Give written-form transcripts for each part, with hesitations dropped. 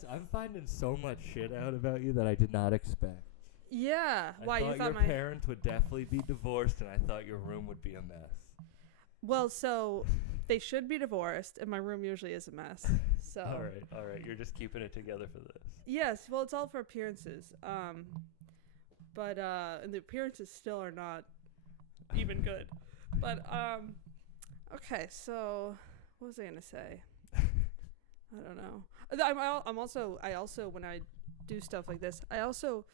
So I'm finding so much shit out about you that I did not expect. Yeah. Why, you thought your parents would definitely be divorced, and I thought your room would be a mess. Well, so they should be divorced, and my room usually is a mess. So. All right. You're just keeping it together for this. Yes. Well, it's all for appearances. But and the appearances still are not even good. But okay. So what was I gonna say? I don't know. I also when I do stuff like this, I also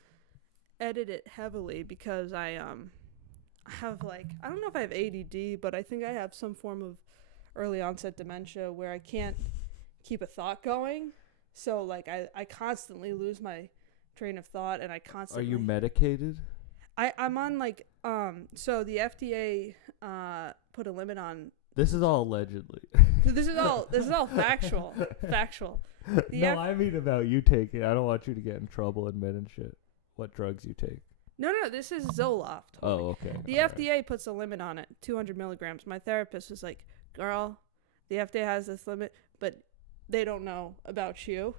edit it heavily because I have I don't know if I have ADD, but I think I have some form of early onset dementia where I can't keep a thought going. So I constantly lose my train of thought, and I constantly. Are you medicated? I'm on so the FDA put a limit on. This is all allegedly. This is all factual. I mean about you taking. I don't want you to get in trouble admitting shit. What drugs you take? No, this is Zoloft. Oh, okay. The FDA puts a limit on it, 200 milligrams. My therapist was like, girl, the FDA has this limit, but they don't know about you.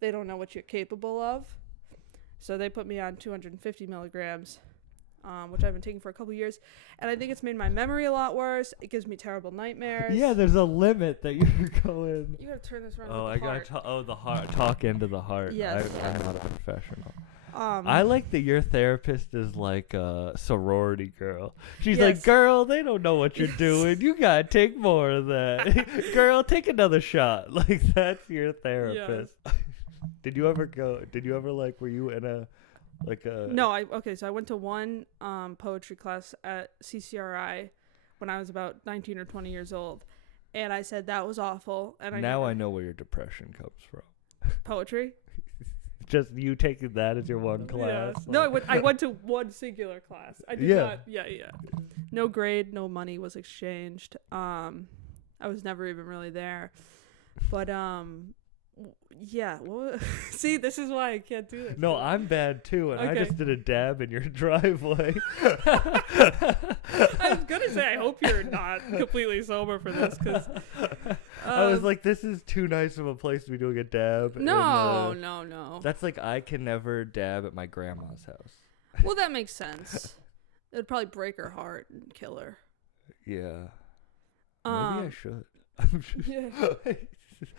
They don't know what you're capable of. So they put me on 250 milligrams, which I've been taking for a couple years. And I think it's made my memory a lot worse. It gives me terrible nightmares. Yeah, there's a limit that you're going. You gotta turn this around. Oh, I got the heart. Talk into the heart. Yes. I'm not a professional. I like that your therapist is like a sorority girl. She's like, girl, they don't know what you're doing. You gotta take more of that. Girl, take another shot. Like, that's your therapist. Yes. Did you ever were you in a No, so I went to one poetry class at CCRI when I was about 19 or 20 years old, and I said that was awful. And I know where your depression comes from. Poetry. Just you taking that as your one class? Yeah. No, I went to one singular class. I did not. Yeah. No grade, no money was exchanged. I was never even really there. But yeah. See, this is why I can't do this. No, I'm bad too, and I just did a dab in your driveway. I was gonna say, I hope you're not completely sober for this, because I was like, this is too nice of a place to be doing a dab. No. That's like, I can never dab at my grandma's house. Well, that makes sense. It'd probably break her heart and kill her. Yeah. Maybe I should. Yeah.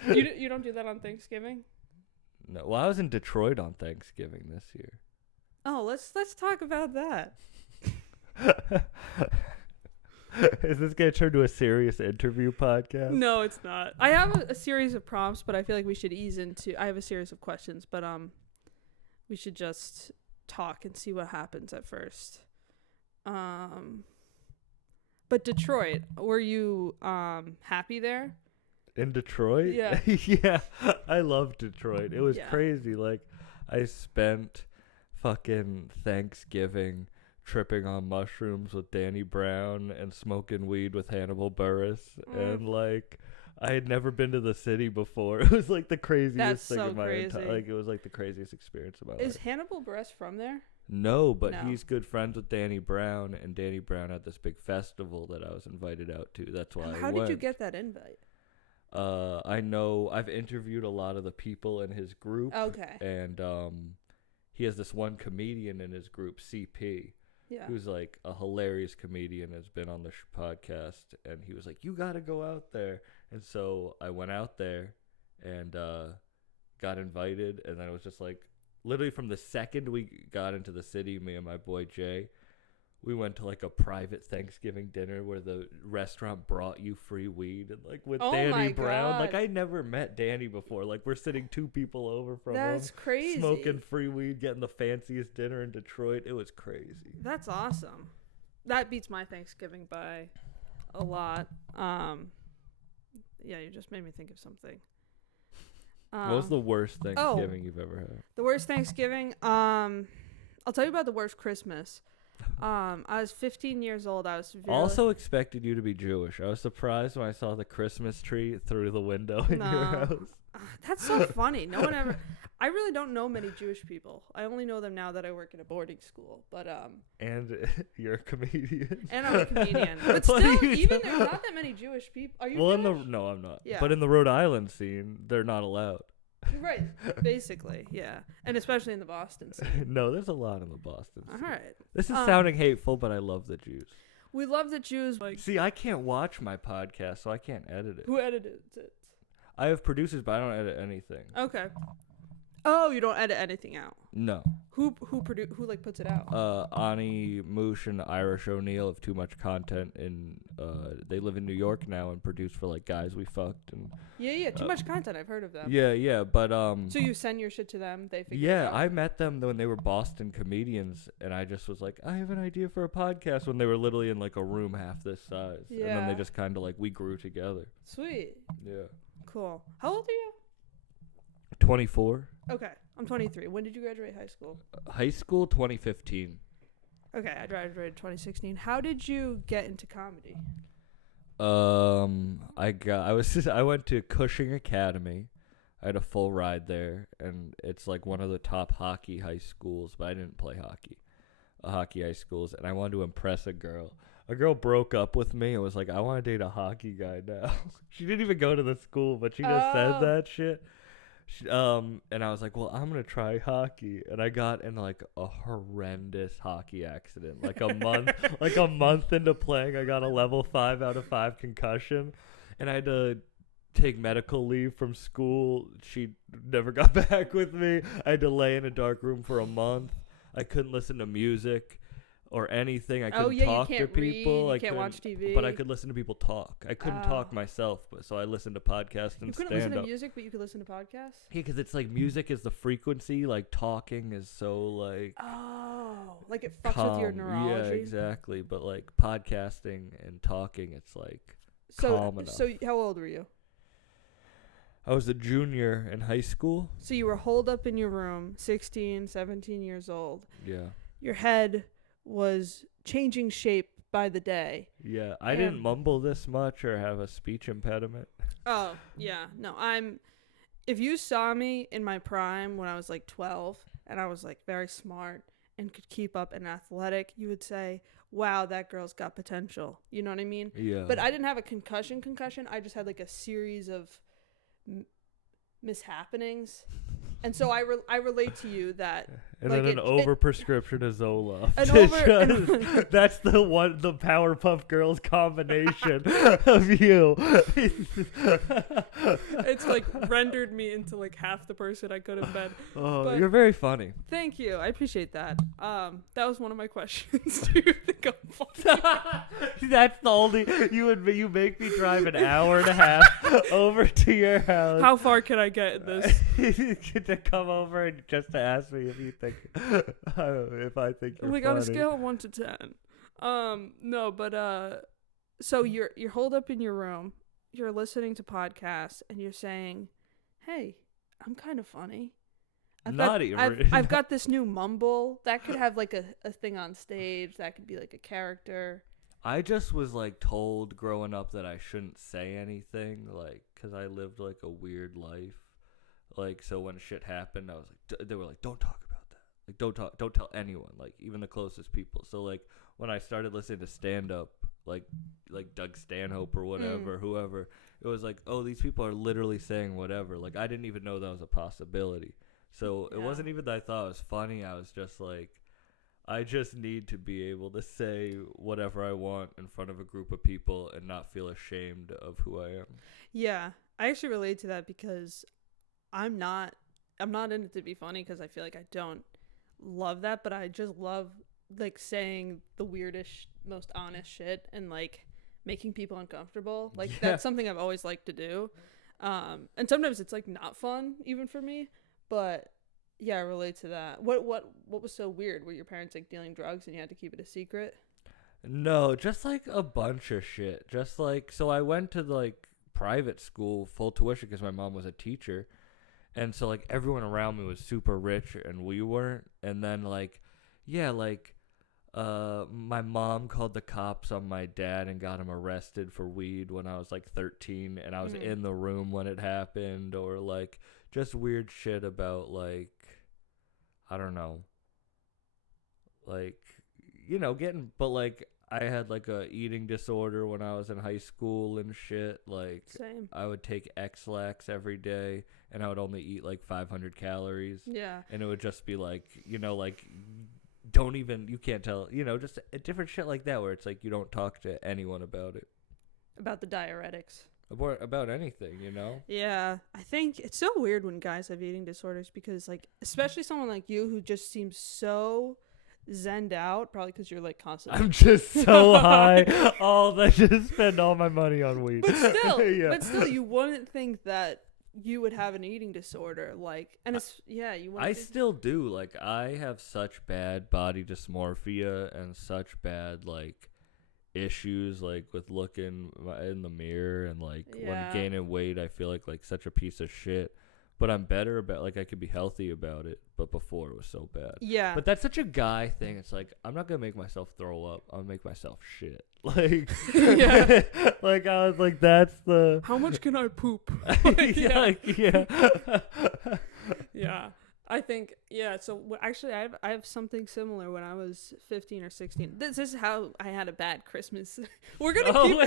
You don't do that on Thanksgiving? No. Well, I was in Detroit on Thanksgiving this year. Oh, let's talk about that. Is this going to turn to a serious interview podcast? No, it's not. I have a series of prompts, but I feel like we should ease into. I have a series of questions, but we should just talk and see what happens at first. But Detroit, were you happy there? In Detroit? Yeah. Yeah. I love Detroit. It was crazy. Like, I spent fucking Thanksgiving tripping on mushrooms with Danny Brown and smoking weed with Hannibal Buress. And, like, I had never been to the city before. It was, like, the craziest thing of my entire life. Like, it was, like, the craziest experience of my life. Is Hannibal Buress from there? No, but he's good friends with Danny Brown, and Danny Brown had this big festival that I was invited out to. That's why I went. How did you get that invite? I know I've interviewed a lot of the people in his group. Okay. And he has this one comedian in his group, CP, who's like a hilarious comedian, has been on the podcast, and he was like, you got to go out there. And so I went out there and got invited, and then it was just like, literally from the second we got into the city, me and my boy Jay, we went to like a private Thanksgiving dinner where the restaurant brought you free weed, and like with Danny Brown. God. Like, I never met Danny before. Like, we're sitting 2 people over from him. That's crazy. Smoking free weed, getting the fanciest dinner in Detroit. It was crazy. That's awesome. That beats my Thanksgiving by a lot. Yeah, you just made me think of something. What was the worst Thanksgiving you've ever had? The worst Thanksgiving? I'll tell you about the worst Christmas. I was 15 years old. I was also expected you to be Jewish. I was surprised when I saw the Christmas tree through the window in your house. That's so funny. No one ever. I really don't know many Jewish people. I only know them now that I work at a boarding school. But and you're a comedian. And I'm a comedian. But still, even there's not that many Jewish people. Are you Jewish? No, I'm not. Yeah. But in the Rhode Island scene, they're not allowed. Right. Basically, yeah. And especially in the Boston scene. No, there's a lot in the Boston scene. All right. This is sounding hateful, but I love the Jews. We love the Jews. See, I can't watch my podcast, so I can't edit it. Who edited it? I have producers, but I don't edit anything. Okay. Oh, you don't edit anything out? No. Who puts it out? Ani Moosh and Irish O'Neill have too much content, and they live in New York now and produce for like Guys We Fucked and. Yeah, too much content. I've heard of them. Yeah, but So you send your shit to them, they figure it out? Yeah, I met them when they were Boston comedians, and I just was like, I have an idea for a podcast when they were literally in like a room half this size. Yeah. And then they just kind of like, we grew together. Sweet. Yeah. Cool. How old are you? 24. Okay, I'm 23. When did you graduate high school? High school, 2015. Okay, I graduated 2016. How did you get into comedy? I went to Cushing Academy. I had a full ride there, and it's like one of the top hockey high schools, but I didn't play hockey. Hockey high schools, and I wanted to impress a girl. A girl broke up with me and was like, I want to date a hockey guy now. She didn't even go to the school, but she just said that shit. And I was like, well, I'm going to try hockey. And I got in like a horrendous hockey accident. Like a month into playing, I got a level 5 out of 5 concussion. And I had to take medical leave from school. She never got back with me. I had to lay in a dark room for a month. I couldn't listen to music or anything. I couldn't talk to people. You can't watch TV. But I could listen to people talk. I couldn't talk myself, so I listened to podcasts and stand-up. You couldn't listen to music, but you could listen to podcasts? Yeah, because it's like music is the frequency. Like talking is so like... Oh, like it fucks with your neurology? Yeah, exactly. But like podcasting and talking, it's like calm enough. So how old were you? I was a junior in high school. So you were holed up in your room, 16, 17 years old. Yeah. Your head was changing shape by the day. Yeah, I didn't mumble this much or have a speech impediment. Oh, yeah. No, if you saw me in my prime when I was like 12 and I was like very smart and could keep up and athletic, you would say, wow, that girl's got potential. You know what I mean? Yeah. But I didn't have a concussion. I just had like a series of mishappenings. And so I relate to you that... And like then an overprescription of Zoloft. That's the Powerpuff Girls combination of you. It's like rendered me into like half the person I could have been. Oh, but you're very funny. Thank you. I appreciate that. That was one of my questions. Do you think I'm funny? That's the only... You make me drive an hour and a half over to your house. How far can I get in this? To come over and just to ask me if you think... if I think you're like funny. On a scale of 1 to 10. No, but so you're holed up in your room, you're listening to podcasts, and you're saying, hey, I'm kind of funny. I've got this new mumble that could have like a thing on stage, that could be like a character. I just was like told growing up that I shouldn't say anything, like, because I lived like a weird life. Like, so when shit happened, I was like, they were like, don't talk about that. Like, don't tell anyone, like, even the closest people. So, like, when I started listening to stand-up, like Doug Stanhope or whatever, whoever, it was like, oh, these people are literally saying whatever. Like, I didn't even know that was a possibility. So, it wasn't even that I thought it was funny. I was just like, I just need to be able to say whatever I want in front of a group of people and not feel ashamed of who I am. Yeah, I actually relate to that because I'm not in it to be funny, because I feel like I don't love that, but I just love like saying the weirdest, most honest shit and like making people uncomfortable. Like that's something I've always liked to do. And sometimes it's like not fun even for me, but yeah, I relate to that. What was so weird? Were your parents like dealing drugs and you had to keep it a secret? No, just like a bunch of shit. Just like, so I went to like private school, full tuition, because my mom was a teacher. And so, like, everyone around me was super rich, and we weren't. And then, like, yeah, like, my mom called the cops on my dad and got him arrested for weed when I was, like, 13. And I was in the room when it happened. Or, like, just weird shit about, like, I don't know. Like, you know, but, like, I had like a eating disorder when I was in high school and shit. Like, same. I would take X-Lax every day, and I would only eat like 500 calories. Yeah. And it would just be like, like, you can't tell, just a different shit like that where it's like you don't talk to anyone about it. About the diuretics. About anything, Yeah. I think it's so weird when guys have eating disorders because, like, especially someone like you who just seems so zenned out, probably because you're, like, constantly. I'm just so high. I just spend all my money on weed. But still, you wouldn't think that you would have an eating disorder, like, and it's you wouldn't. I still do. Like, I have such bad body dysmorphia and such bad, like, issues, like, with looking in the mirror and, like, when gaining weight, I feel like such a piece of shit. But I'm better about, like, I could be healthy about it. But before, it was so bad. Yeah. But that's such a guy thing. It's like, I'm not going to make myself throw up. I'll make myself shit. Like, yeah. Like, I was like, that's the... How much can I poop? Yeah. Yeah. I think, so actually I have something similar when I was 15 or 16. This is how I had a bad Christmas. We're going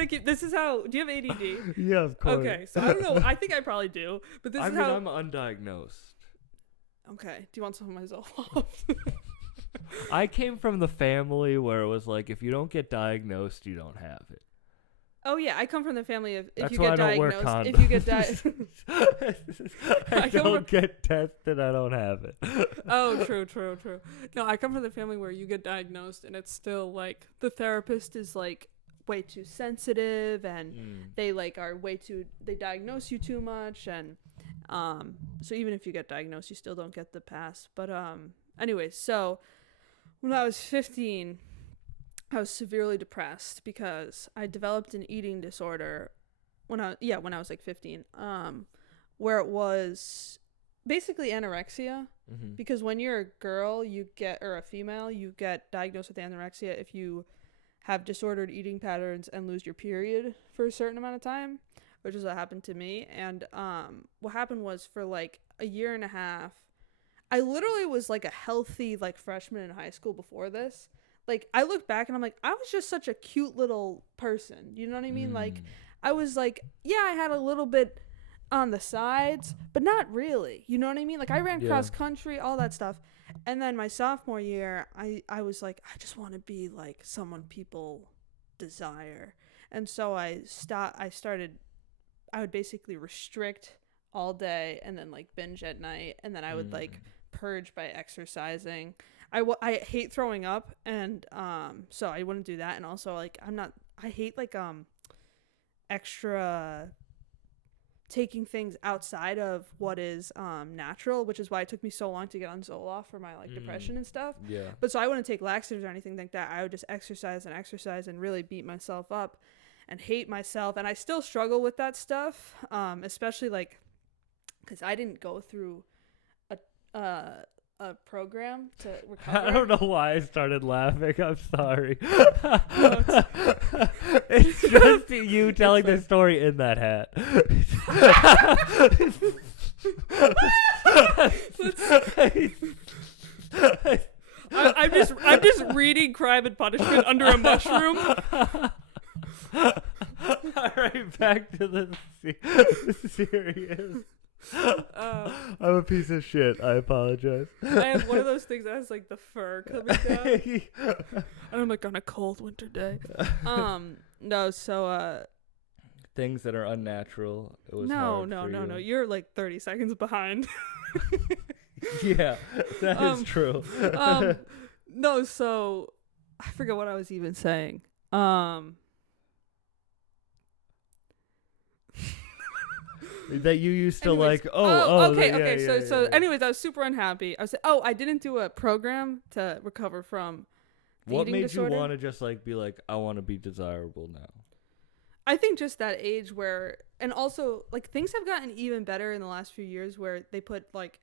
to keep this is how, do you have ADD? Yeah, of course. Okay, so I don't know, I think I probably do, but this is how. I'm undiagnosed. Okay, do you want some of my Zoloft? I came from the family where it was like, if you don't get diagnosed, you don't have it. Oh yeah, I come from the family of if you get diagnosed, I don't get tested, I don't have it. Oh, true. No, I come from the family where you get diagnosed and it's still like the therapist is like way too sensitive and they like are they diagnose you too much and so even if you get diagnosed, you still don't get the pass. But anyway, so when I was 15, I was severely depressed because I developed an eating disorder when I was like 15, where it was basically anorexia, because when you're a girl, or a female, you get diagnosed with anorexia if you have disordered eating patterns and lose your period for a certain amount of time, which is what happened to me. And what happened was for like a year and a half, I literally was like a healthy like freshman in high school before this. Like, I look back and I'm like, I was just such a cute little person. You know what I mean? Like, I was like, I had a little bit on the sides, but not really. You know what I mean? Like, I ran cross country, all that stuff. And then my sophomore year, I was like, I just want to be like someone people desire. And so I would basically restrict all day and then like binge at night. And then I would like purge by exercising. I hate throwing up, and so I wouldn't do that. And also, like, I hate like extra taking things outside of what is natural, which is why it took me so long to get on Zoloft for my like depression and stuff. Yeah. But so I wouldn't take laxatives or anything like that. I would just exercise and really beat myself up and hate myself. And I still struggle with that stuff, especially like because I didn't go through a program to recover. I don't know why I started laughing. I'm sorry. It's just you telling the story in that hat. I'm just reading Crime and Punishment under a mushroom. All right, back to the serious. I'm a piece of shit. I apologize. I have one of those things that has like the fur coming down. And I'm like on a cold winter day. No, so things that are unnatural. It was no. You're like 30 seconds behind. Yeah, that is true. No, so I forget what I was even saying. That you used to anyways, like, okay. So anyways, I was super unhappy. I was I didn't do a program to recover from the what eating made disorder. you want to just like be like, I want to be desirable now? I think just that age where, and also like things have gotten even better in the last few years where they put like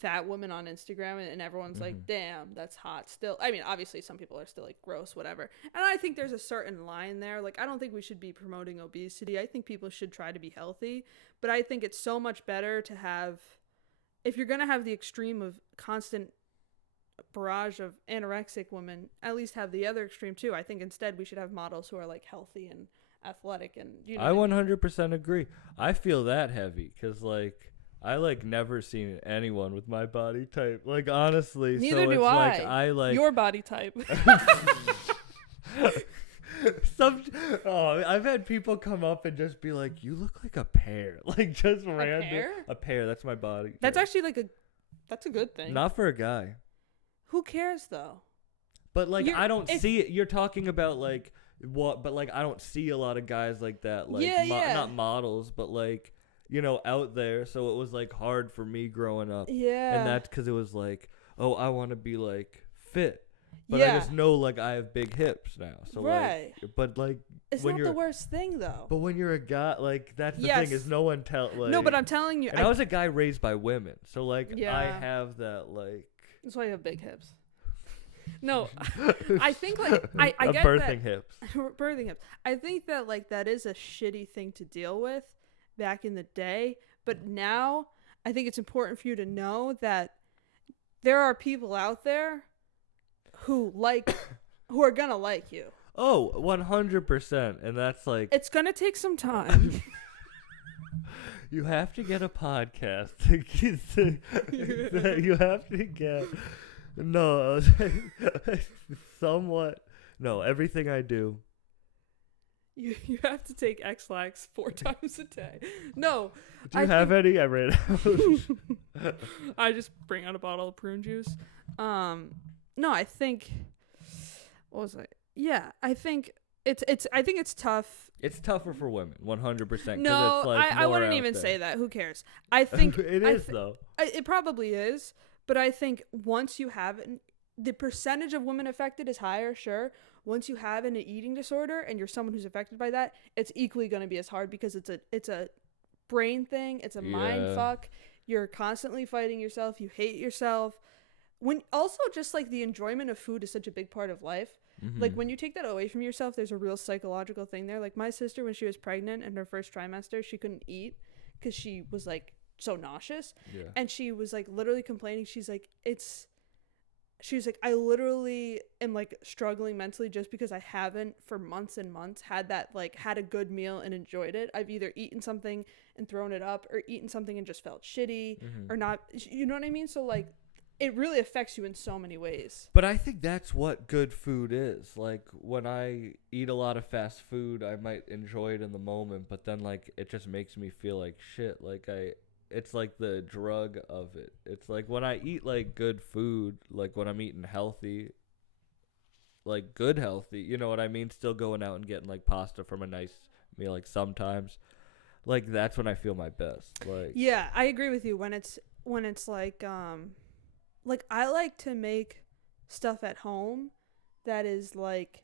fat women on Instagram and everyone's like, damn, that's hot still. I mean, obviously some people are still like gross, whatever. And I think there's a certain line there. Like, I don't think we should be promoting obesity. I think people should try to be healthy, but I think it's so much better to have, if you're going to have the extreme of constant barrage of anorexic women, at least have the other extreme too. I think instead we should have models who are like healthy and athletic, and I 100% agree. I feel that heavy because like I like never seen anyone with my body type. Like honestly, neither so do it's I. like I like your body type. I've had people come up and just be like, "You look like a pear," like just random. A pear. That's my body. That's actually like that's a good thing. Not for a guy. Who cares though? But like I don't see it. You're talking about like what? But like I don't see a lot of guys like that. Like not models, but like out there. So it was like hard for me growing up. Yeah. And that's because it was like, oh, I want to be like fit. But I just know like I have big hips now. So right. Like, but like it's not the worst thing though. But when you're a guy, like that's the thing is no one like. No, but I'm telling you. And I was a guy raised by women, so like I have that like. That's why you have big hips. No, I think like I get birthing hips. Birthing hips. I think that like that is a shitty thing to deal with back in the day, but now I think it's important for you to know that there are people out there who are gonna like you. Oh, 100%, and that's like it's gonna take some time. You have to get a podcast. You have to get somewhat. No, everything I do. You have to take X-Lax 4 times a day. No. Do you have any? I ran out. I just bring out a bottle of prune juice. No, I think. What was it? Yeah, I think it's tough. It's tougher for women, 100%. No, it's like I wouldn't even say that. Who cares? I think it is though. It probably is, but I think once you have it, the percentage of women affected is higher. Sure, once you have an eating disorder and you're someone who's affected by that, it's equally going to be as hard because it's a brain thing. It's a mind fuck. You're constantly fighting yourself. You hate yourself. When also just like the enjoyment of food is such a big part of life. Mm-hmm. Like when you take that away from yourself, there's a real psychological thing there. Like my sister, when she was pregnant in her first trimester, she couldn't eat because she was like so nauseous. Yeah. And she was like literally complaining. She was like, I literally am like struggling mentally just because I haven't for months and months had a good meal and enjoyed it. I've either eaten something and thrown it up or eaten something and just felt shitty or not. You know what I mean? So like, it really affects you in so many ways. But I think that's what good food is. Like when I eat a lot of fast food, I might enjoy it in the moment, but then like it just makes me feel like shit. Like it's like the drug of it. It's like when I eat like good food, like when I'm eating healthy, like good healthy, you know what I mean? Still going out and getting like pasta from a nice meal, like sometimes, like that's when I feel my best. Like yeah, I agree with you. When it's like I like to make stuff at home that is like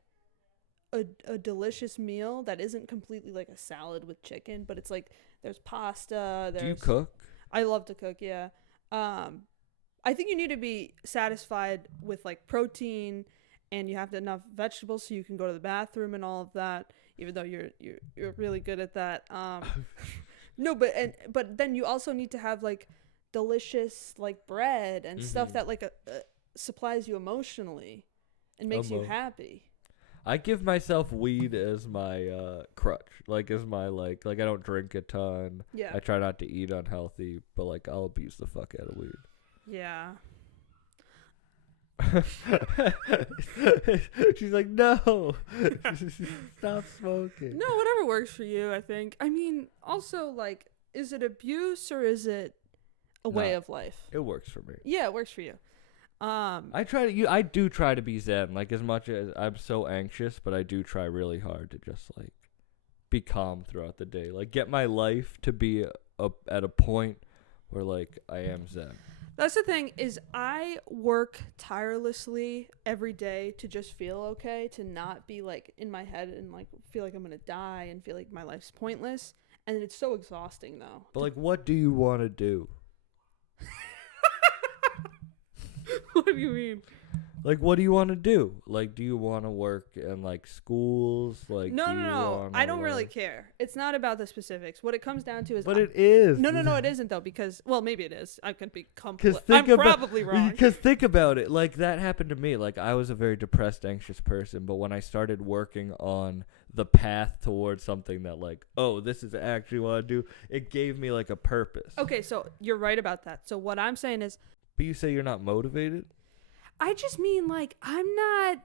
a delicious meal that isn't completely like a salad with chicken, but it's like there's pasta. Do you cook? I love to cook, yeah. I think you need to be satisfied with like protein, and you have to have enough vegetables so you can go to the bathroom and all of that. Even though you're really good at that. No, but then you also need to have like delicious like bread and stuff that like supplies you emotionally and makes you happy. I give myself weed as my crutch, like as my like I don't drink a ton. Yeah, I try not to eat unhealthy, but like I'll abuse the fuck out of weed. Yeah. She's like, no, stop smoking. No, whatever works for you. I think. I mean, also like, is it abuse or is it a way of life? It works for me. Yeah, it works for you. I do try to be zen, like as much as I'm so anxious, but I do try really hard to just like be calm throughout the day, like get my life to be at a point where like I am zen. That's the thing is I work tirelessly every day to just feel okay, to not be like in my head and like feel like I'm gonna die and feel like my life's pointless, and it's so exhausting though. But like, what do you want to do? What do you mean? Like, what do you want to do? Like, do you want to work in, like, schools? Like, No. I don't really care. It's not about the specifics. What it comes down to is... But it is. No, it isn't, though, because... Well, maybe it is. I could be I'm probably wrong. Because think about it. Like, that happened to me. Like, I was a very depressed, anxious person, but when I started working on the path towards something that, like, oh, this is actually what I do, it gave me, like, a purpose. Okay, so you're right about that. So what I'm saying is... But you say you're not motivated? I just mean, like, I'm not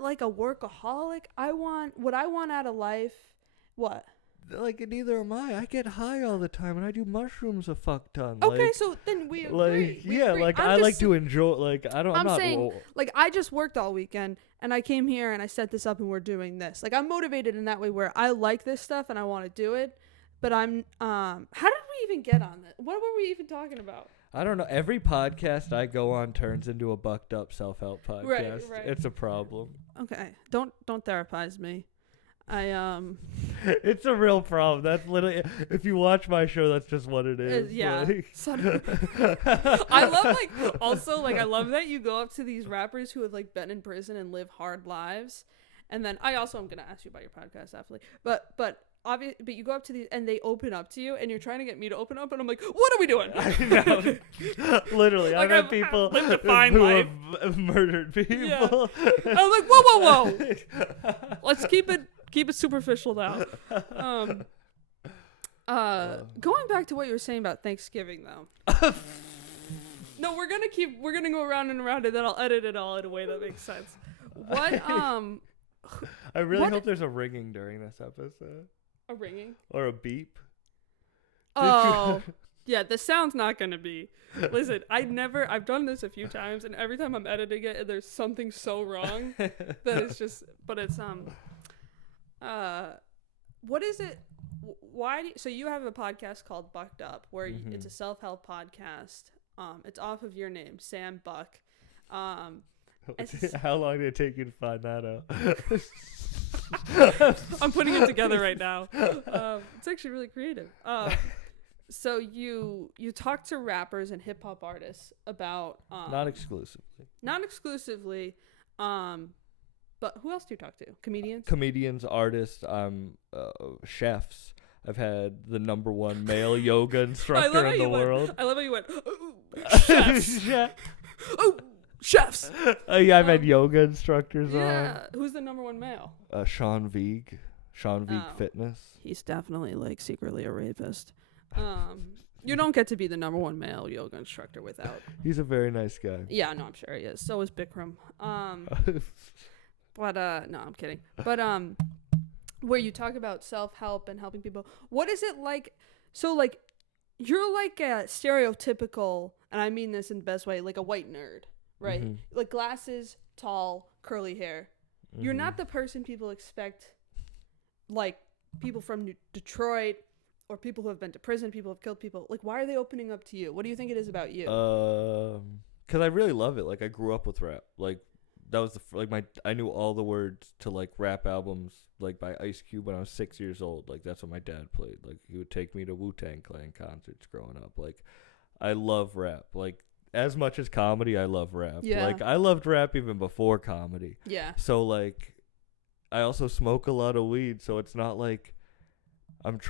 like a workaholic. What I want out of life. What? Like, neither am I. I get high all the time, and I do mushrooms a fuck ton. Okay, like, so then we agree. Like, we agree. Like, I like to enjoy, like, I'm not saying, like, I just worked all weekend, and I came here, and I set this up, and we're doing this. Like, I'm motivated in that way where I like this stuff, and I want to do it, but I'm, how did we even get on this? What were we even talking about? I don't know. Every podcast I go on turns into a bucked up self-help podcast. Right. It's a problem. Okay. Don't therapize me. It's a real problem. That's literally, if you watch my show, that's just what it is. Yeah. Like. I love, like, also, like, I love that you go up to these rappers who have, like, been in prison and live hard lives. And then I also am going to ask you about your podcast after. But you go up to these and they open up to you, and you're trying to get me to open up, and I'm like, what are we doing? I know. Literally, like, I've met people who have murdered people. Yeah. I'm like, whoa. Let's keep it superficial now. Going back to what you were saying about Thanksgiving, though. No, we're gonna go around and around, and then I'll edit it all in a way that makes sense. What I really hope there's a ringing during this episode. A ringing? Or a beep. Oh, yeah, the sound's not going to be. Listen, I've done this a few times, and every time I'm editing it, there's something so wrong that it's just, but it's, what is it? So you have a podcast called Bucked Up, where it's a self-help podcast. It's off of your name, Sam Buck. How long did it take you to find that out? I'm putting it together right now. It's actually really creative. So you talk to rappers and hip hop artists about not exclusively, but who else do you talk to? Comedians, artists, chefs. I've had the #1 male yoga instructor in the world. I love how you went, chefs. Oh, chefs. Yeah, I've had yoga instructors on. Yeah, who's the #1 male? Sean Vigue Fitness. He's definitely, like, secretly a rapist. You don't get to be the #1 male yoga instructor without. He's a very nice guy. Yeah, no, I'm sure he is. So is Bikram. But no, I'm kidding. But where you talk about self-help and helping people, what is it like? So, like, you're like a stereotypical, and I mean this in the best way, like a white nerd, right? Mm-hmm. Like glasses, tall, curly hair. Mm-hmm. You're not the person people expect, like people from Detroit or people who have been to prison, people who have killed people. Like, why are they opening up to you? What do you think it is about you? 'Cause I really love it. Like, I grew up with rap. Like, that was I knew all the words to, like, rap albums, like, by Ice Cube when I was 6 years old. Like, that's what my dad played. Like, he would take me to Wu-Tang Clan concerts growing up. Like, I love rap. Like, as much as comedy, I love rap. Yeah. Like, I loved rap even before comedy. Yeah. So, like, I also smoke a lot of weed, so it's not like I'm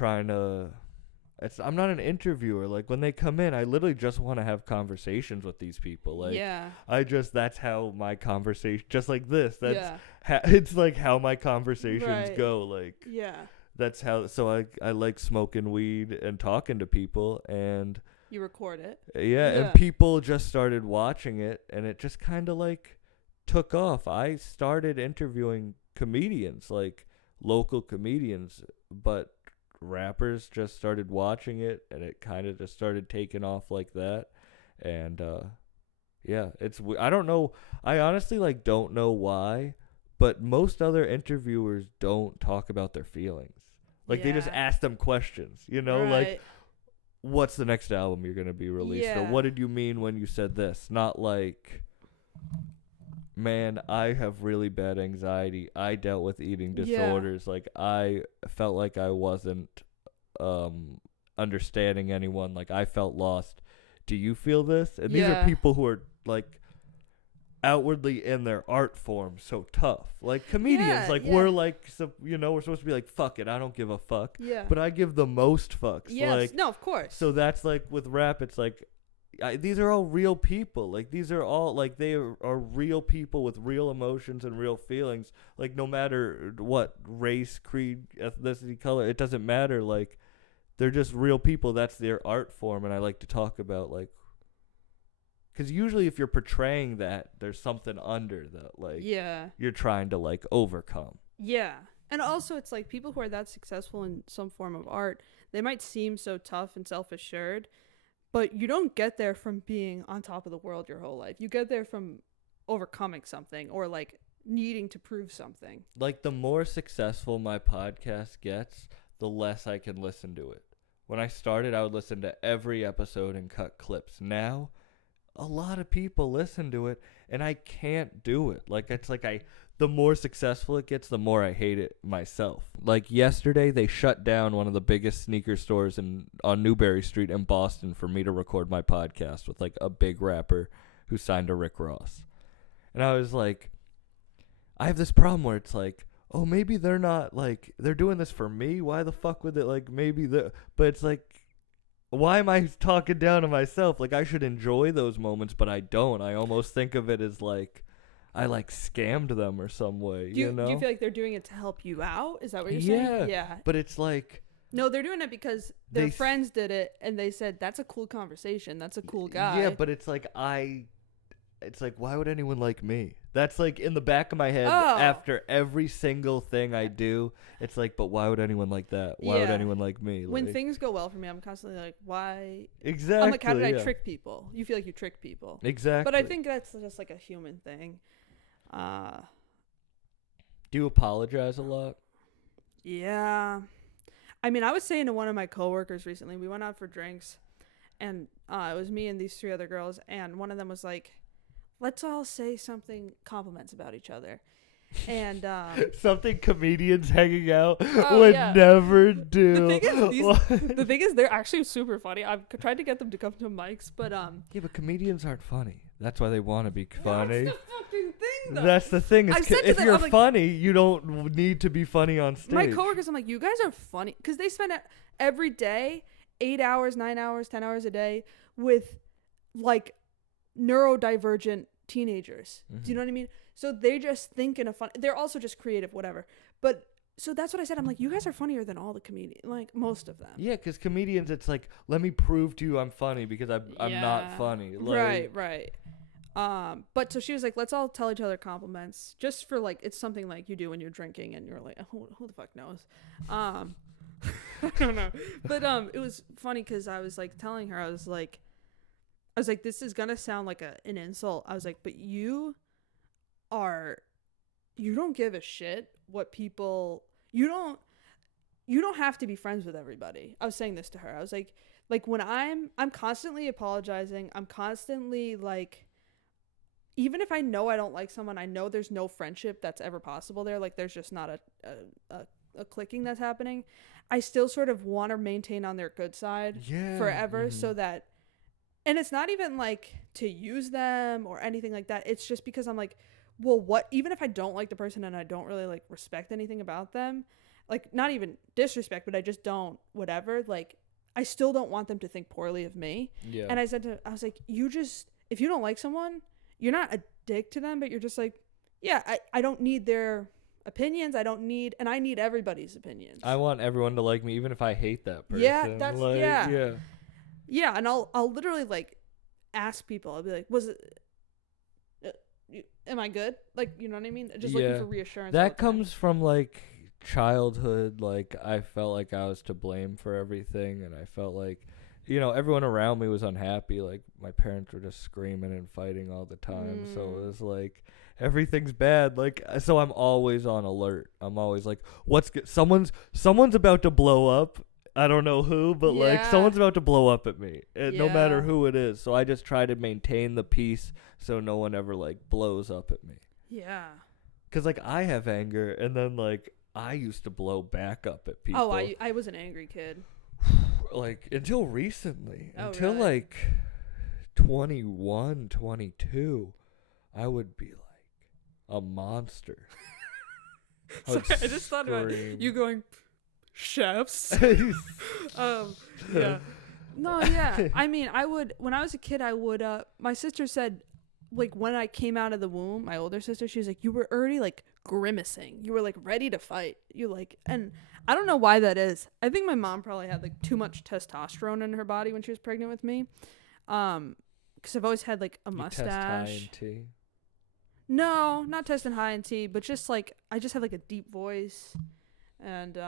not an interviewer. Like, when they come in, I literally just want to have conversations with these people. Like, yeah. That's how my conversation, just like this, it's like how my conversations go. Like, yeah, that's how, so I like smoking weed and talking to people, and you record it. Yeah. And people just started watching it, and it just kind of, like, took off. I started interviewing comedians, like local comedians, but rappers just started watching it, and it kind of just started taking off like that. And I don't know, I honestly, like, don't know why, but most other interviewers don't talk about their feelings. Like, they just ask them questions, like, what's the next album you're gonna be released, or what did you mean when you said this? Not like, man, I have really bad anxiety, I dealt with eating disorders, like, I felt like I wasn't understanding anyone, like, I felt lost. Do you feel this? And these are people who are, like, outwardly in their art form so tough. Like comedians, we're like, so, we're supposed to be like, fuck it, I don't give a fuck. Yeah. But I give the most fucks. Yes. Like, no, of course. So that's like with rap, it's like, these are all real people. Like these are all like they are real people with real emotions and real feelings. Like no matter what race, creed, ethnicity, color, it doesn't matter. Like they're just real people. That's their art form, and I like to talk about like. Because usually if you're portraying that, there's something under that, like, you're trying to, like, overcome. Yeah. And also it's like people who are that successful in some form of art, they might seem so tough and self-assured, but you don't get there from being on top of the world your whole life. You get there from overcoming something or, like, needing to prove something. Like, the more successful my podcast gets, the less I can listen to it. When I started, I would listen to every episode and cut clips. Now, a lot of people listen to it, and I can't do it. Like, it's like the more successful it gets, the more I hate it myself. Like, yesterday, they shut down one of the biggest sneaker stores on Newberry Street in Boston for me to record my podcast with, like, a big rapper who signed to Rick Ross. And I was like, I have this problem where it's like, oh, maybe they're not, like, they're doing this for me? Why the fuck would it, like, maybe but it's like, why am I talking down to myself? Like, I should enjoy those moments, but I don't. I almost think of it as, like, I, like, scammed them or some way, you know? Do you feel like they're doing it to help you out? Is that what you're saying? Yeah. But it's like... No, they're doing it because their friends did it, and they said, that's a cool conversation. That's a cool guy. Yeah, but it's like, It's like, why would anyone like me? That's like in the back of my head after every single thing I do. It's like, but why would anyone like that? Why would anyone like me? When like, things go well for me, I'm constantly like, why? Exactly. I'm like, how did I trick people? You feel like you trick people. Exactly. But I think that's just like a human thing. Do you apologize a lot? Yeah. I mean, I was saying to one of my coworkers recently, we went out for drinks, and it was me and these 3 other girls, and one of them was like, let's all say something compliments about each other. And something comedians hanging out would never do. The thing is, they're actually super funny. I've tried to get them to come to mics, but yeah, but comedians aren't funny. That's why they want to be funny. That's the fucking thing, though. That's the thing. If you're funny, you don't need to be funny on stage. My coworkers, I'm like, you guys are funny, because they spend every day 8 hours, 9 hours, 10 hours a day with like neurodivergent teenagers. Mm-hmm. Do you know what I mean? So they just think in a fun, they're also just creative, whatever. But so that's what I said. I'm like, you guys are funnier than all the comedians, like most of them. Yeah, because comedians, it's like, let me prove to you I'm funny because I'm not funny. Like, right. But so she was like, let's all tell each other compliments, just for like, it's something like you do when you're drinking and you're like, who the fuck knows? I don't know. But it was funny because I was like telling her, I was like, this is gonna sound like an insult. I was like, but you don't give a shit what people, you don't have to be friends with everybody. I was saying this to her. I was like when I'm constantly apologizing. I'm constantly like, even if I know I don't like someone, I know there's no friendship that's ever possible there. Like there's just not a clicking that's happening. I still sort of want to maintain on their good side forever, so that. And it's not even like to use them or anything like that. It's just because I'm like, well, what, even if I don't like the person and I don't really like respect anything about them, like not even disrespect, but I just don't, whatever, like I still don't want them to think poorly of me. Yeah. And I was like, if you don't like someone, you're not a dick to them, but you're just like, yeah, I don't need their opinions. I need everybody's opinions. I want everyone to like me, even if I hate that person. Yeah, that's, like, yeah. Yeah, and I'll literally like ask people. I'll be like, "Was it? Am I good?" Like, you know what I mean? Just looking for reassurance. That comes from like childhood. Like I felt like I was to blame for everything, and I felt like, everyone around me was unhappy. Like my parents were just screaming and fighting all the time. So it was like everything's bad. Like, so I'm always on alert. I'm always like, what's good? Someone's about to blow up. I don't know who, but like someone's about to blow up at me, no matter who it is. So I just try to maintain the peace so no one ever like blows up at me. Yeah. Because like I have anger, and then like I used to blow back up at people. Oh, I was an angry kid. Like until recently, really? Like 21, 22. I would be like a monster. Sorry, I just thought about you going, chefs. Yeah. No, yeah. I mean, I would, when I was a kid, I would, my sister said, like, when I came out of the womb, my older sister, she was like, you were already, like, grimacing. You were, like, ready to fight. You, like, and I don't know why that is. I think my mom probably had, like, too much testosterone in her body when she was pregnant with me. Because I've always had, like, a mustache. Test high in tea? No, not testing high in tea, but just, like, I just have, like, a deep voice. And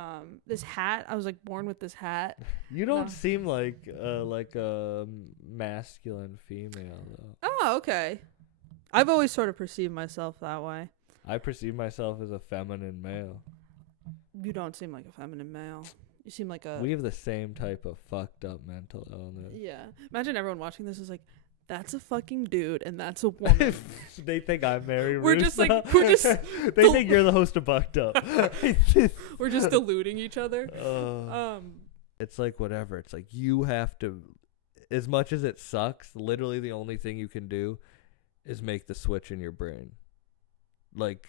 this hat, I was like born with this hat. You don't seem like a masculine female though. Oh, okay. I've always sort of perceived myself that way. I perceive myself as a feminine male. You don't seem like a feminine male. You seem like a... We have the same type of fucked up mental illness. Yeah. Imagine everyone watching this is like, that's a fucking dude and that's a woman. They think I'm Mary We're Russo. just like, they think you're the host of Bucked Up. We're just deluding each other. It's like whatever. It's like you have to, as much as it sucks, literally the only thing you can do is make the switch in your brain. Like,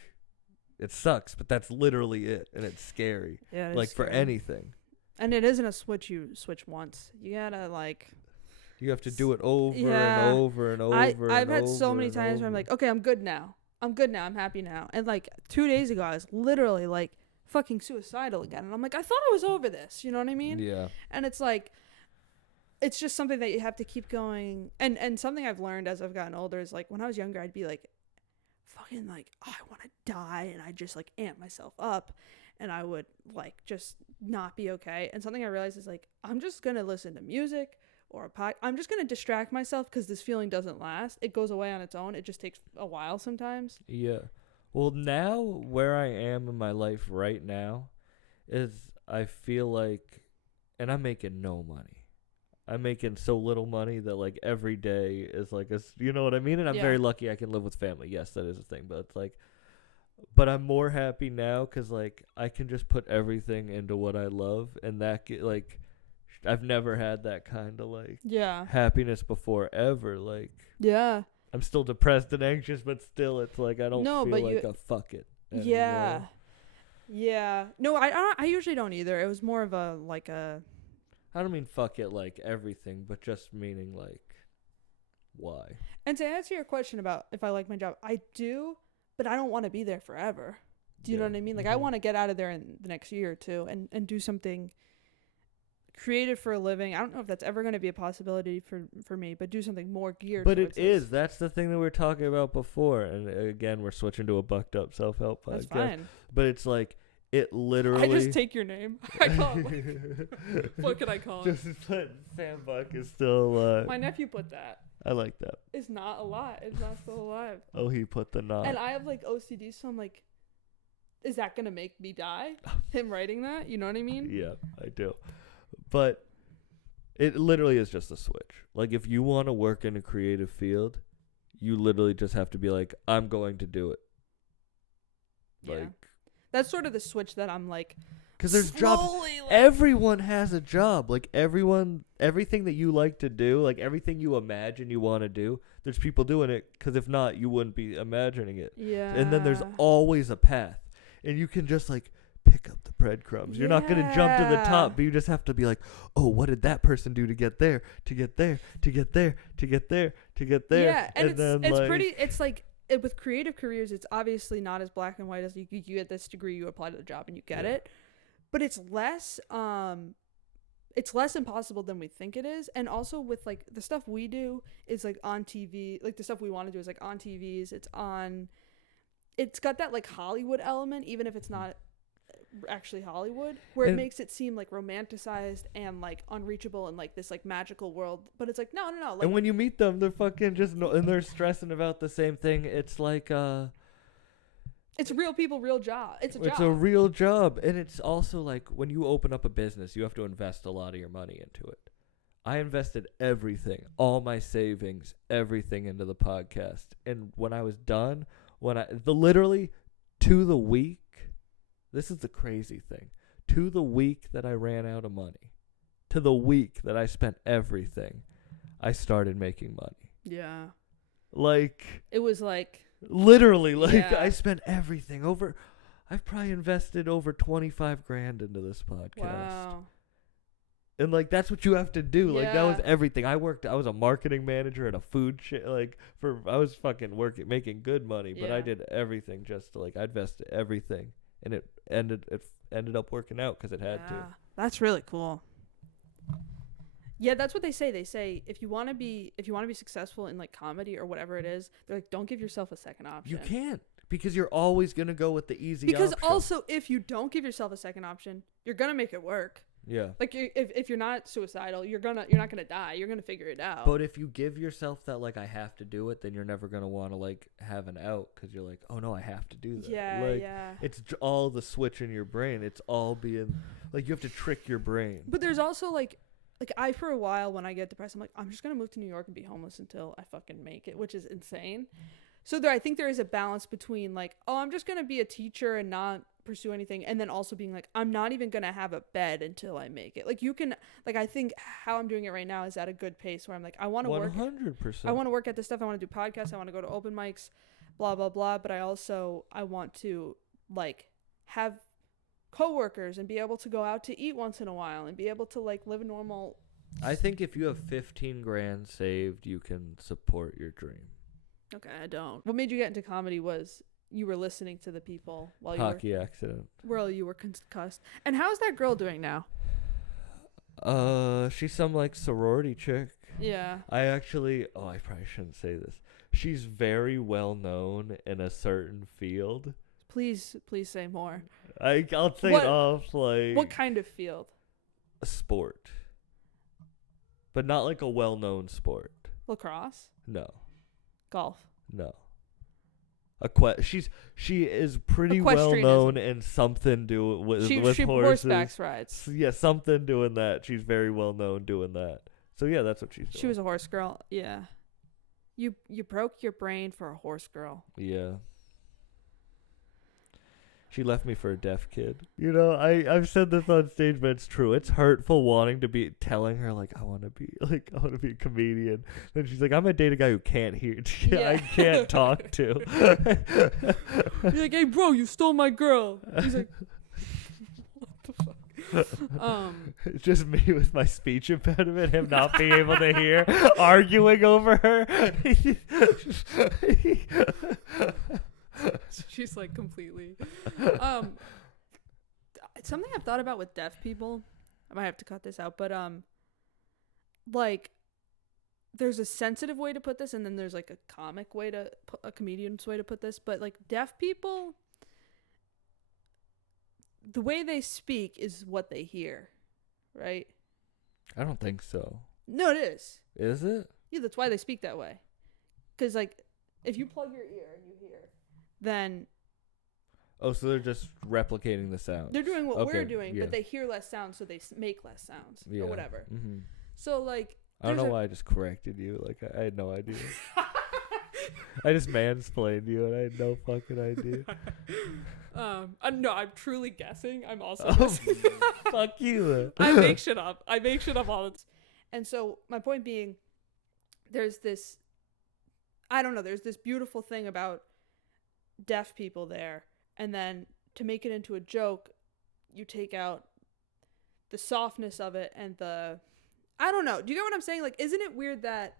it sucks, but that's literally it. And it's scary. Yeah, it like is for scary. anything. And it isn't a switch you switch once. You gotta like... You have to do it over and over and over. I've had so many times where I'm like, okay, I'm good now. I'm happy now. And like 2 days ago, I was literally like fucking suicidal again. And I'm like, I thought I was over this. You know what I mean? Yeah. And it's like, it's just something that you have to keep going. And something I've learned as I've gotten older is like, when I was younger, I'd be like, fucking like, oh, I want to die. And I just like amp myself up. And I would like just not be okay. And something I realized is like, I'm just going to listen to music. Or I'm just going to distract myself because this feeling doesn't last. It goes away on its own. It just takes a while sometimes. Yeah. Well, now where I am in my life right now is I feel like, and I'm making no money. I'm making so little money that like every day is like you know what I mean? And I'm very lucky I can live with family. Yes, that is a thing. But it's like, but I'm more happy now because like I can just put everything into what I love. And that like... I've never had that kind of like happiness before ever. Like I'm still depressed and anxious, but still it's like I don't feel like a fuck it anymore. Yeah. No, I usually don't either. It was more of a like a... I don't mean fuck it like everything, but just meaning like why. And to answer your question about if I like my job, I do, but I don't want to be there forever. Do you know what I mean? Like I want to get out of there in the next year or two and do something creative for a living. I don't know if that's ever going to be a possibility for me, but do something more geared. But it is. That's the thing that we were talking about before. And again, we're switching to a bucked up self-help podcast. That's fine. But it's like, it literally... I just take your name. I call it like, what could I call it? Just put Sam Buck is still... My nephew put that. I like that. It's not alive. It's not still alive. Oh, he put the not. And I have like OCD, so I'm like, is that going to make me die? Him writing that? You know what I mean? Yeah, I do. But it literally is just a switch. Like, if you want to work in a creative field, you literally just have to be like, I'm going to do it. Like, that's sort of the switch that I'm like, because there's jobs. Everyone has a job. Like, everything that you like to do, like everything you imagine you want to do, there's people doing it. Because if not, you wouldn't be imagining it. Yeah. And then there's always a path. And you can just like pick up the breadcrumbs. You're not going to jump to the top, but you just have to be like, oh, what did that person do to get there, to get there, to get there, to get there, to get there? Yeah, and it's like, pretty, it's like, with creative careers, it's obviously not as black and white as you get this degree, you apply to the job and you get it. But it's less impossible than we think it is. And also with like the stuff we do is like on TV, like the stuff we want to do is like on TVs. It's got that like Hollywood element, even if it's not actually Hollywood, where it makes it seem like romanticized and like unreachable and like this like magical world. But it's like, no. Like, and when you meet them, they're fucking just, and they're stressing about the same thing. It's like, it's real people, real job. It's a job. It's a real job. And it's also like when you open up a business, you have to invest a lot of your money into it. I invested everything, all my savings, everything into the podcast. And when I was done, literally to the week, this is the crazy thing, to the week that I ran out of money, to the week that I spent everything, I started making money. Yeah. Like, it was like Literally, like, Yeah. I spent everything over. I've probably invested over 25 grand into this podcast. Wow. And, like, that's what you have to do. Like, that was Yeah. everything. I was a marketing manager at a food I was fucking making good money, but I Yeah. did everything just to, like, I invested everything. And it ended up working out because it had to. That's really cool. Yeah, that's what they say. They say if you want to be successful in like comedy or whatever it is, they're like, don't give yourself a second option. You can't, because you're always gonna go with the easy because option. also, if you don't give yourself a second option, you're gonna make it work. Yeah. Like if you're not suicidal, you're not gonna die. You're gonna figure it out. But if you give yourself that, like, I have to do it, then you're never gonna want to, like, have an out, because you're like, oh no, I have to do that. Yeah, like, yeah. It's all the switch in your brain. It's all being like, you have to trick your brain. But there's also like I, for a while, when I get depressed, I'm like, I'm just gonna move to New York and be homeless until I fucking make it, which is insane. So I think there is a balance between like, oh, I'm just gonna be a teacher and not pursue anything, and then also being like, I'm not even gonna have a bed until I make it. Like, you can, like, I think how I'm doing it right now is at a good pace where I'm like, I want to work 100%. I want to work at this stuff. I want to do podcasts. I want to go to open mics, blah blah blah. But I want to like have coworkers and be able to go out to eat once in a while and be able to like live a normal. I think if you have 15 grand saved, you can support your dream. Okay, I don't. What made you get into comedy was you were listening to the people while accident. While you were concussed. And how's that girl doing now? She's some like sorority chick. Yeah. I probably shouldn't say this. She's very well known in a certain field. Please say more. I'll say it off, like, what kind of field? A sport. But not like a well-known sport. Lacrosse? No. Golf? No. She is pretty well known in something with horses. Horseback rides. Yeah, something doing that. She's very well known doing that. So yeah, that's what she's doing. She was a horse girl. Yeah. You broke your brain for a horse girl. Yeah. She left me for a deaf kid. You know, I've said this on stage, but it's true. It's hurtful telling her, like, I want to be a comedian. And she's like, I'm going to date a guy who can't hear. I can't talk to. You're like, hey, bro, you stole my girl. He's like, what the fuck? It's just me with my speech impediment, him not being able to hear, arguing over her. She's like completely something I've thought about with deaf people, I might have to cut this out, but like there's a sensitive way to put this, and then there's like a comedian's way to put this, but like deaf people, the way they speak is what they hear, right? I don't think so. No, it is. Is it? Yeah, that's why they speak that way. Because like if you plug your ear and you hear, then oh, so they're just replicating the sound. They're doing what we're doing, but they hear less sounds, so they make less sounds or whatever. Mm-hmm. So like, I don't know why I just corrected you. Like, I had no idea. I just mansplained you, and I had no fucking idea. No, I'm truly guessing. I'm also guessing. Fuck you. I make shit up. all the time. And so my point being, there's this beautiful thing about deaf people there, and then to make it into a joke, you take out the softness of it and the, I don't know. Do you get what I'm saying? Like, isn't it weird that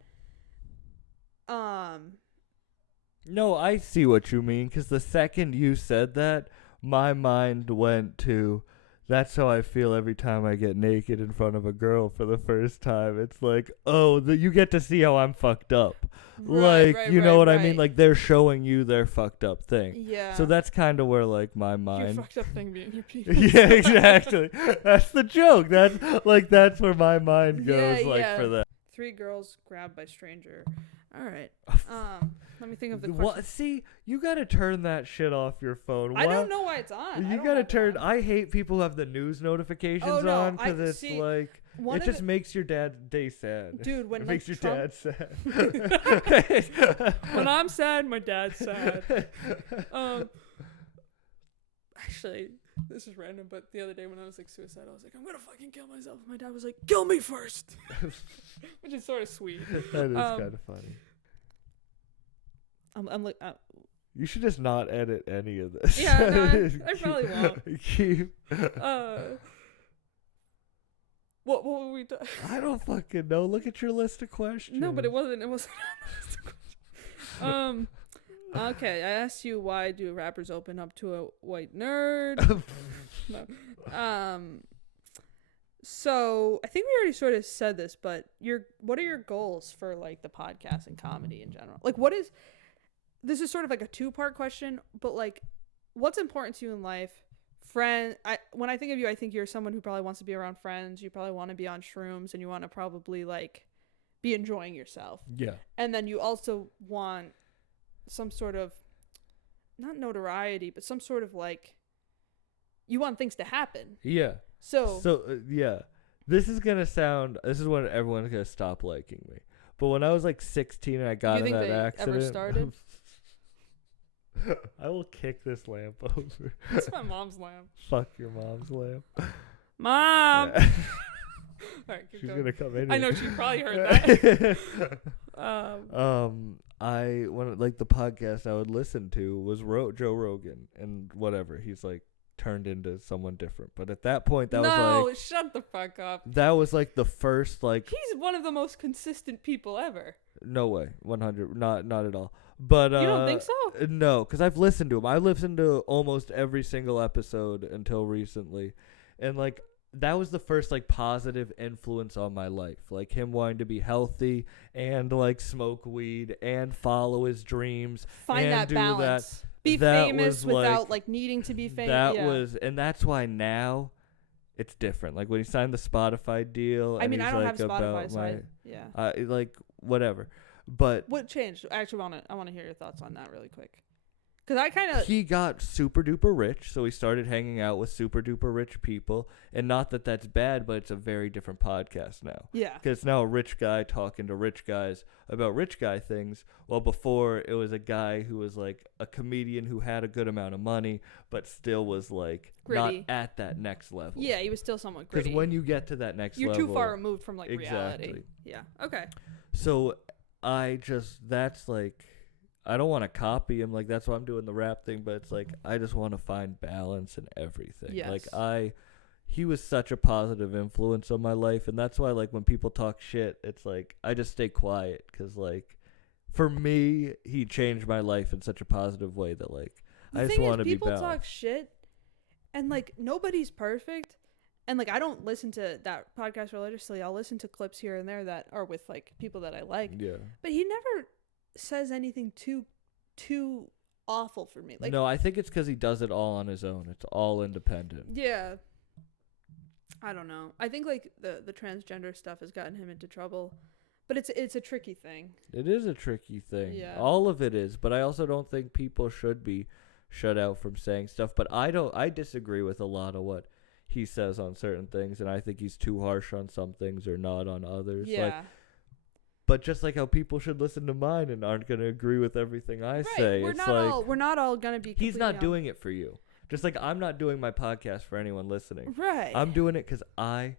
No, I see what you mean, because the second you said that, my mind went to, that's how I feel every time I get naked in front of a girl for the first time. It's like, oh, you get to see how I'm fucked up. You know what I mean? Like, they're showing you their fucked up thing. Yeah. So that's kind of where, like, my mind... Your fucked up thing being your penis. Yeah, exactly. That's the joke. That's where my mind goes, for that. 3 girls grabbed by stranger. All right. Let me think of the question. What? See, you gotta turn that shit off your phone. I don't know why it's on. You gotta turn. I hate people who have the news notifications on, because it's like it just makes your dad's day sad. Dude, when it makes your dad sad. When I'm sad, my dad's sad. Actually, this is random, but the other day when I was like suicidal, I was like, I'm gonna fucking kill myself. And my dad was like, kill me first, which is sort of sweet. That is kind of funny. I'm like, You should just not edit any of this. Yeah, no, I probably won't. Keep. What were we doing? I don't fucking know. Look at your list of questions. No, but it wasn't. It wasn't on the list of questions. Okay, I asked you why do rappers open up to a white nerd? No. So I think we already sort of said this, but what are your goals for like the podcast and comedy in general? Like, this is sort of like a 2-part question, but like, what's important to you in life? When I think of you, I think you're someone who probably wants to be around friends. You probably want to be on shrooms, and you want to probably like be enjoying yourself. Yeah. And then you also want some sort of, not notoriety, but some sort of like, you want things to happen. Yeah. So yeah, this is when everyone's gonna stop liking me. But when I was like 16 and I got in that accident, ever started? I will kick this lamp over. It's my mom's lamp. Fuck your mom's lamp. Mom. Yeah. All right, She's gonna come in. I know she probably heard that. The podcast I would listen to was Joe Rogan, and whatever, he's like turned into someone different. But at that point, shut the fuck up. That was like the first like. He's one of the most consistent people ever. No way, 100, not at all. But you don't think so? No, because I've listened to him. I listened to almost every single episode until recently, and like that was the first like positive influence on my life. Like him wanting to be healthy and like smoke weed and follow his dreams. Find and that do balance. That. Be that famous without like needing to be famous. And that's why now it's different. Like when he signed the Spotify deal. I mean, I don't like have Spotify, yeah. Like whatever. But what changed? I actually want to hear your thoughts on that really quick. Because he got super duper rich, so he started hanging out with super duper rich people. And not that that's bad, but it's a very different podcast now. Yeah. Because it's now a rich guy talking to rich guys about rich guy things. While before it was a guy who was like a comedian who had a good amount of money, but still was like gritty. Not at that next level. Yeah, he was still somewhat gritty. Because when you get to that next level, you're too far removed from like reality. Yeah. Okay. So that's like. I don't want to copy him. Like, that's why I'm doing the rap thing. But it's like, I just want to find balance in everything. Yes. Like, he was such a positive influence on my life. And that's why, like, when people talk shit, it's like, I just stay quiet. Because, like, for me, he changed my life in such a positive way that, like, I just want to be balanced. People talk shit. And, like, nobody's perfect. And, like, I don't listen to that podcast religiously. I'll listen to clips here and there that are with, like, people that I like. Yeah. But he never says anything too awful for me. Like, no, I think it's because he does it all on his own. It's all independent. Yeah. I don't know. I think like the transgender stuff has gotten him into trouble, but it's a tricky thing. It is a tricky thing. Yeah. All of it is, but I also don't think people should be shut out from saying stuff. But I disagree with a lot of what he says on certain things, and I think he's too harsh on some things or not on others. Yeah. Like, but just like how people should listen to mine and aren't going to agree with everything I say. We're not all going to be. He's not doing it for you. Just like I'm not doing my podcast for anyone listening. Right. I'm doing it because I,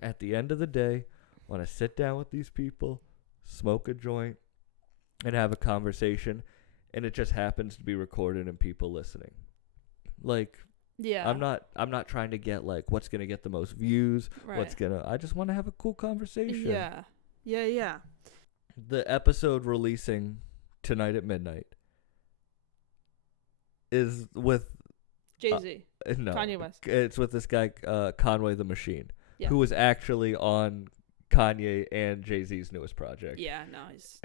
at the end of the day, want to sit down with these people, smoke a joint, and have a conversation. And it just happens to be recorded and people listening. Like, yeah. I'm not trying to get like what's going to get the most views. Right. I just want to have a cool conversation. Yeah. Yeah. The episode releasing tonight at midnight is with Jay-Z. No, Kanye West. It's with this guy Conway the Machine, yeah. who was actually on Kanye and Jay-Z's newest project. Yeah, no, he's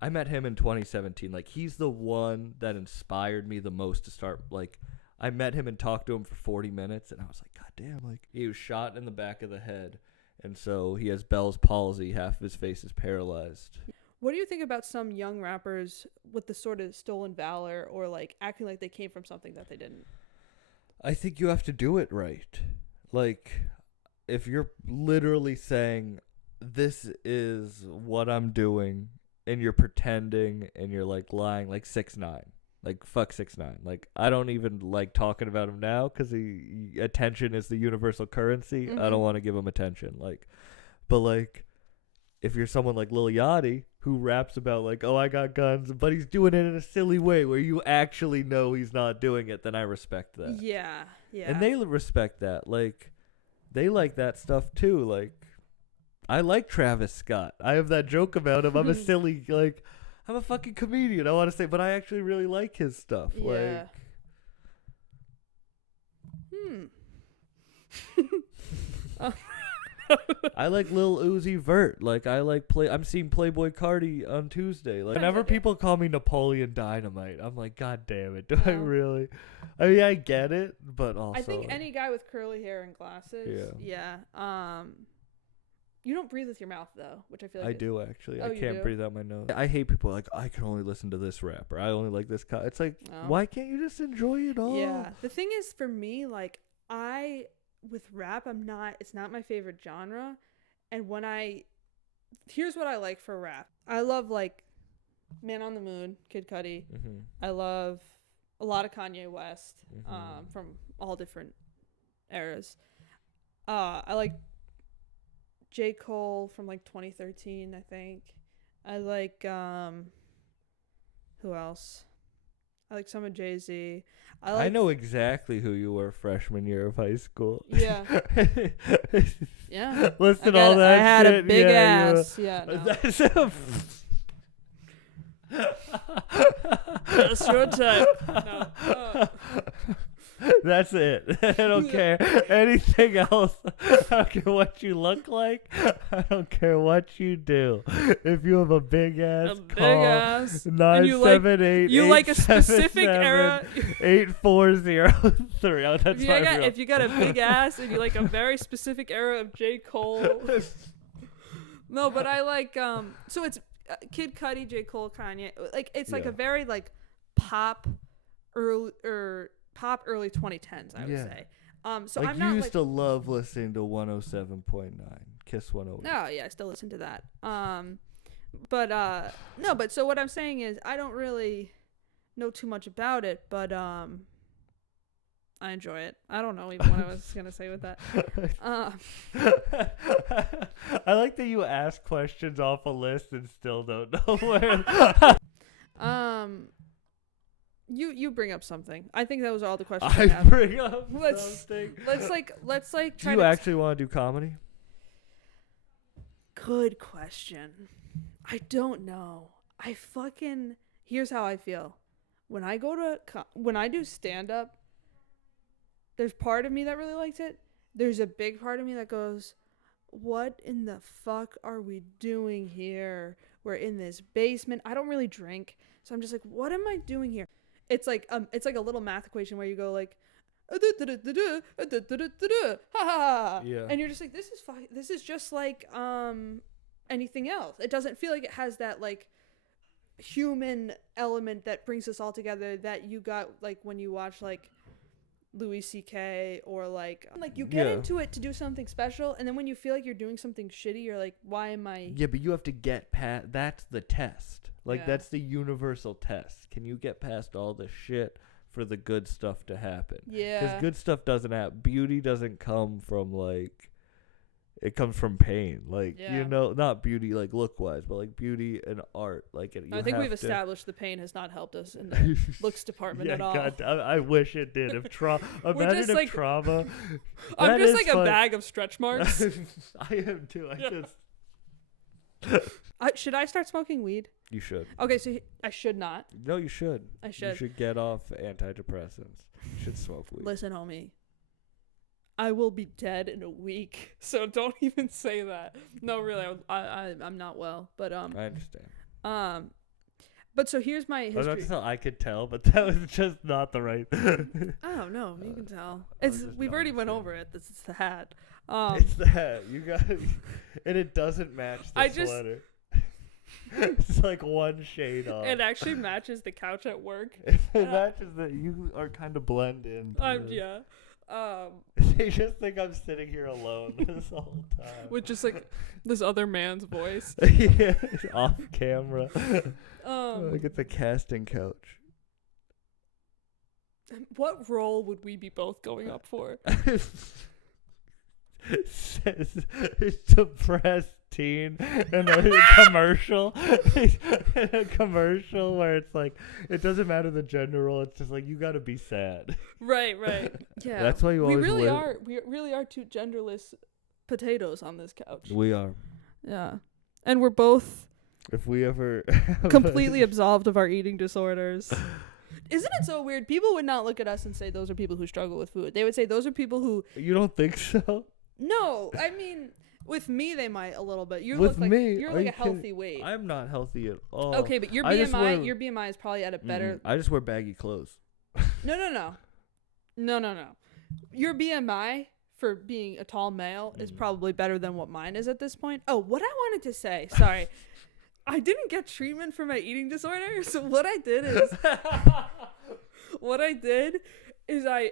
I met him in 2017. Like, he's the one that inspired me the most to start. Like, I met him and talked to him for 40 minutes, and I was like, God damn! Like, he was shot in the back of the head. And so he has Bell's palsy. Half of his face is paralyzed. What do you think about some young rappers with the sort of stolen valor or like acting like they came from something that they didn't? I think you have to do it right. Like, if you're literally saying, this is what I'm doing, and you're pretending and you're like lying, like 6ix9ine. Like, fuck 6ix9ine. Like, I don't even like talking about him now because attention is the universal currency. Mm-hmm. I don't want to give him attention. Like, but like, if you're someone like Lil Yachty, who raps about like, oh, I got guns, but he's doing it in a silly way where you actually know he's not doing it, then I respect that. Yeah, yeah. And they respect that. Like, they like that stuff too. Like, I like Travis Scott. I have that joke about him. I'm a silly, like, I'm a fucking comedian, I want to say, but I actually really like his stuff. Yeah. Like, I like Lil Uzi Vert. Like, I'm seeing Playboy Cardi on Tuesday. Like, whenever people call me Napoleon Dynamite, I'm like, God damn it. Do I really? I mean, I get it, but also. I think any guy with curly hair and glasses. Yeah. You don't breathe with your mouth, though, which I feel like. I do, actually. Oh, I can't breathe out my nose. I hate people like, I can only listen to this rapper. I only like this It's like, why can't you just enjoy it all? Yeah. The thing is, for me, like, with rap, it's not my favorite genre. And here's what I like for rap. I love, like, Man on the Moon, Kid Cudi. Mm-hmm. I love a lot of Kanye West, from all different eras. I like J. Cole from, like, 2013, I think. I like, who else? I like some of Jay-Z. I know exactly who you were freshman year of high school. Yeah. Yeah. Listen, all that I had shit. A big ass. Yeah. No. That's your type. No. That's it. I don't care anything else. I don't care what you look like. I don't care what you do. If you have a big ass, call 978. You like a specific era. 8403. Oh, that's if you got a big ass and you like a very specific era of J. Cole. No, but I like so it's Kid Cudi, J. Cole, Kanye. Like it's like a very like pop early 2010s, I would say. So like I'm not. You used to love listening to 107.9 Kiss 108. Oh yeah, I still listen to that. But so what I'm saying is I don't really know too much about it, but I enjoy it. I don't know even what I was gonna say with that. I like that you ask questions off a list and still don't know where. You bring up something. I think those are all the questions I have. bring up something. Let's try. Do you actually want to do comedy? Good question. I don't know. Here's how I feel. When I do stand up, there's part of me that really likes it. There's a big part of me that goes, what in the fuck are we doing here? We're in this basement. I don't really drink, so I'm just like, what am I doing here? It's like a little math equation where you go like, ha ha, yeah, and you're just like, this is just like anything else. It doesn't feel like it has that like human element that brings us all together that you got like when you watch like Louis C.K. or like you get into it to do something special, and then when you feel like you're doing something shitty, you're like, why am I? Yeah, but you have to get past. That's the test. Like that's the universal test. Can you get past all the shit for the good stuff to happen? Yeah. Because good stuff doesn't happen. Beauty doesn't come from like. It comes from pain, like not beauty like look wise, but like beauty and art. Like I think we've established the pain has not helped us in the looks department at all. God, I wish it did. If trauma, imagine if trauma. I'm just like a bag of stretch marks. I am too. Should I start smoking weed? You should. Okay, so I should not. No, you should. I should. You should get off antidepressants. You should smoke weed. Listen, homie. I will be dead in a week, so don't even say that. No, really, I'm not well, but I understand. But so here's my history. I was about to tell I could tell, but that was just not the right. Oh no, you can tell. We've already went over it. This is the hat. It's the hat. You got, and it doesn't match the sweater. It's like one shade off. It actually matches the couch at work. It matches that you are kind of blend in. Yeah. They just think I'm sitting here alone this whole time. With just like this other man's voice. Yeah, off camera. Like it's a casting couch. What role would we be both going up for? says depressed teen in a commercial. In a commercial where it's like, it doesn't matter the gender role. It's just like, you got to be sad. Right. Yeah. That's why you always we really are two genderless potatoes on this couch. We are. Yeah. And we're both if we ever completely absolved of our eating disorders. Isn't it so weird? People would not look at us and say those are people who struggle with food. They would say those are people who... You don't think so? No. I mean, with me, they might a little bit. You're like a healthy weight. I'm not healthy at all. Okay, but your BMI is probably at a better... I just wear baggy clothes. No. Your BMI for being a tall male is probably better than what mine is at this point. Oh, what I wanted to say. Sorry. I didn't get treatment for my eating disorder, so what I did is I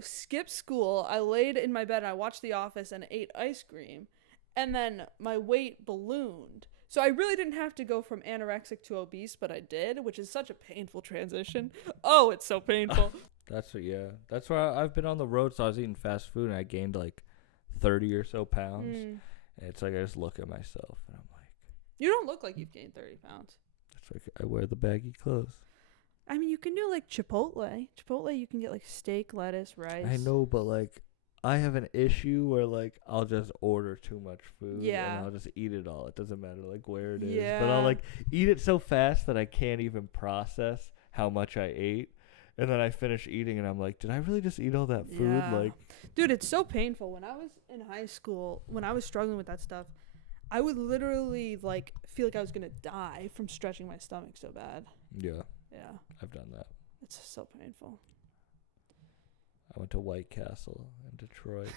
skipped school, I laid in my bed, I watched The Office and ate ice cream, and then my weight ballooned. So I really didn't have to go from anorexic to obese, but I did, which is such a painful transition. Oh, it's so painful. That's why I've been on the road, so I was eating fast food and I gained like 30 or so pounds. And it's like I just look at myself and I'm like, you don't look like you've gained 30 pounds. That's like I wear the baggy clothes. I mean, you can do like Chipotle. Chipotle, you can get like steak, lettuce, rice. I know, but like I have an issue where like I'll just order too much food and I'll just eat it all. It doesn't matter like where it is. But I'll like eat it so fast that I can't even process how much I ate. And then I finish eating and I'm like, did I really just eat all that food? Yeah. Like, dude, it's so painful. When I was in high school, when I was struggling with that stuff, I would literally like feel like I was going to die from stretching my stomach so bad. Yeah. Yeah. I've done that. It's so painful. I went to White Castle in Detroit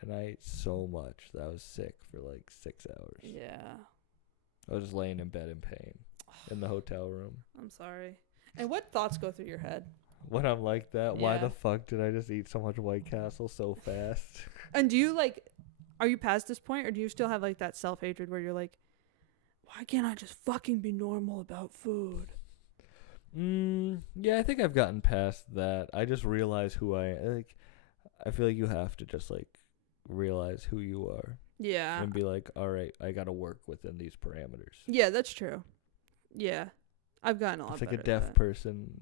and I ate so much that I was sick for like 6 hours. Yeah. I was just laying in bed in pain in the hotel room. I'm sorry. And what thoughts go through your head? When I'm like that, why the fuck did I just eat so much White Castle so fast? And do you like, are you past this point or do you still have like that self-hatred where you're like, why can't I just fucking be normal about food? Yeah, I think I've gotten past that. I just realize who I am. Like, I feel like you have to just like realize who you are. Yeah. And be like, all right, I got to work within these parameters. Yeah, that's true. Yeah. I've gotten a lot better. It's like a deaf person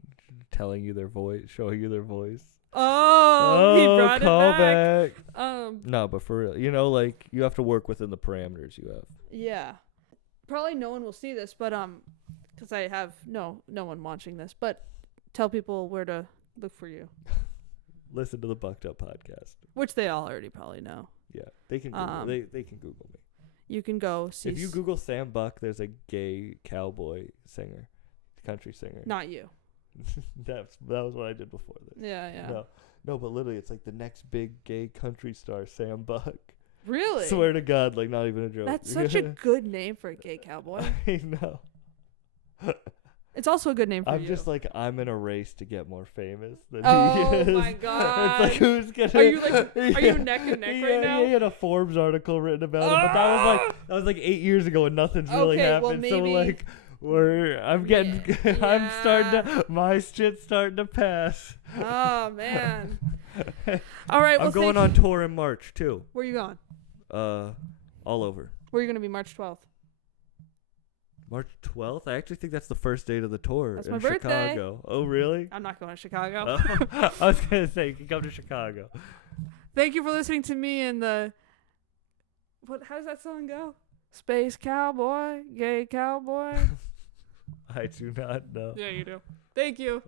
telling you their voice, showing you their voice. Oh, he brought it back. No, but for real, you know, like you have to work within the parameters you have. Yeah. Probably no one will see this, but because I have no one watching this, but tell people where to look for you. Listen to the Bucked Up podcast, which they all already probably know. Yeah, they can Google, they can Google me. You can go see. If you Google Sam Buck, there's a gay cowboy singer, country singer. Not you. that was what I did before this. Yeah. No, but literally, it's like the next big gay country star, Sam Buck. Really? Swear to God, like not even a joke. That's such a good name for a gay cowboy. I know. It's also a good name for you. I'm just like, I'm in a race to get more famous than he is. Oh my It's God. like, who's gonna... Are you neck and neck right now? Yeah, he had a Forbes article written about it, but that was like 8 years ago and nothing's really happened. Well, maybe... So like, my shit's starting to pass. Oh man. All right. Well, I'm going on tour in March too. Where are you going? All over. Where are you gonna be March 12th? March 12th? I actually think that's the first date of the tour. That's in my birthday. Chicago. Oh, really? I'm not going to Chicago. I was going to say, you can come to Chicago. Thank you for listening to me and the... How does that song go? Space cowboy, gay cowboy. I do not know. Yeah, you do. Thank you.